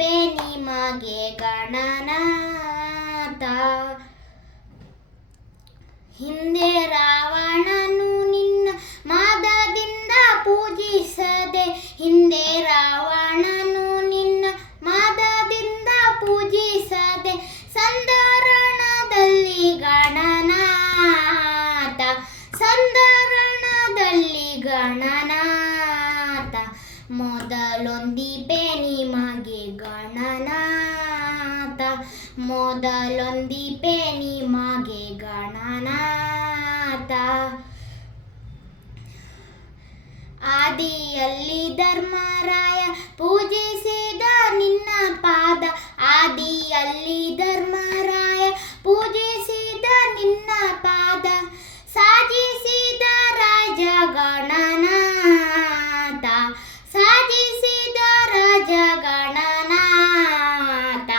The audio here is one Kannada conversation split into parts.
ಒಂದಿಪೆ ನಿಮಗೆ ಗಣನಾಥ. ಹಿಂದೆ ರಾವಣನು ನಿನ್ನ ಮಾದದಿಂದ ಪೂಜಿಸದೆ, ಹಿಂದೆ ರಾವಣನು ನಿನ್ನ ಮಾದದಿಂದ ಪೂಜಿಸದೆ, ಸಂಧರಣದಲ್ಲಿ ಗಣನಾಥ, ಸಂಧರಣದಲ್ಲಿ ಗಣನಾಥ. ಮೊದಲೊಂದಿಪೆ ನಿಮಗೆ ಗಣನಾಥ, ಮೊದಲೊಂದಿಪೆ ನಿಮಗೆ ಗಣನಾಥ. ಆದಿಯಲ್ಲಿ ಧರ್ಮರಾಯ ಪೂಜಿಸಿದ ನಿನ್ನ ಪಾದ, ಆದಿಯಲ್ಲಿ ಧರ್ಮರಾಯ ಪೂಜಿಸಿದ ನಿನ್ನ ಪಾದ, ಸಾಧಿಸಿದ ರಾಜ ಗಣನಾಥ, ಸಾಧಿಸಿದ ರಾಜ ಗಣನಾಥ.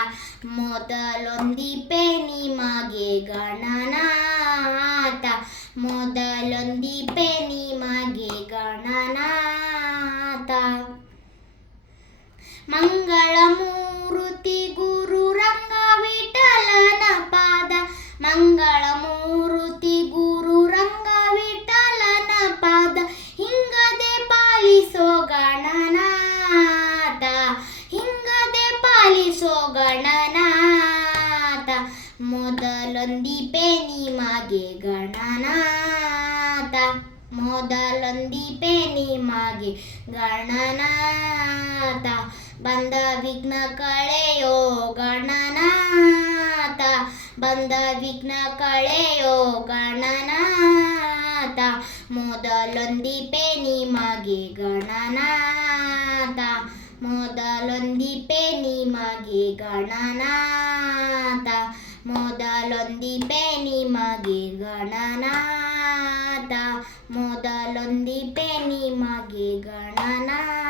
ಮೊದಲೊಂದಿಪೆ ನಿಮಗೆ ಗಣನಾಥ, ಮೊದಲೊಂದಿಪೆ ನಿಮಗೆ ಗಣನಾಥ. ಮಂಗಳಮೂರ್ತಿ ಗುರು ರಂಗ ವಿಠಲನ ಪಾದ, ಮಂಗಳಮೂರ್ತಿ ಗುರು ರಂಗ ವಿಠಲನ ಪಾದ, ಹಿಂಗದೆ ಪಾಲಿಸೋ ಗಣನಾಥ, ಹಿಂಗದೆ ಪಾಲಿಸೋ ಗಣನಾಥ. ಮೊದಲೊಂದಿಪೆ ನಿಮಗೆ ಗಣನಾಥ, ಮೊದಲೊಂದಿಪೆ ನಿಮಗೆ ಗಣನಾಥ. ಬಂದ ವಿಘ್ನ ಕಳೆಯೋ ಗಣನಾಥ, ಬಂದ ವಿಘ್ನ ಕಳೆಯೋ ಗಣನಾಥ. ಮೊದಲೊಂದಿಪೆ ನಿಮಗೆ ಗಣನಾಥ, ಮೊದಲೊಂದಿಪೆ ನಿಮಗೆ ಗಣನಾಥ, ಮೊದಲೊಂದಿಪೆ ನಿಮಗೆ ಗಣನಾಥ, ಮೊದಲೊಂದಿಪೆ ನಿಮಗೆ ಗಣನಾಥ.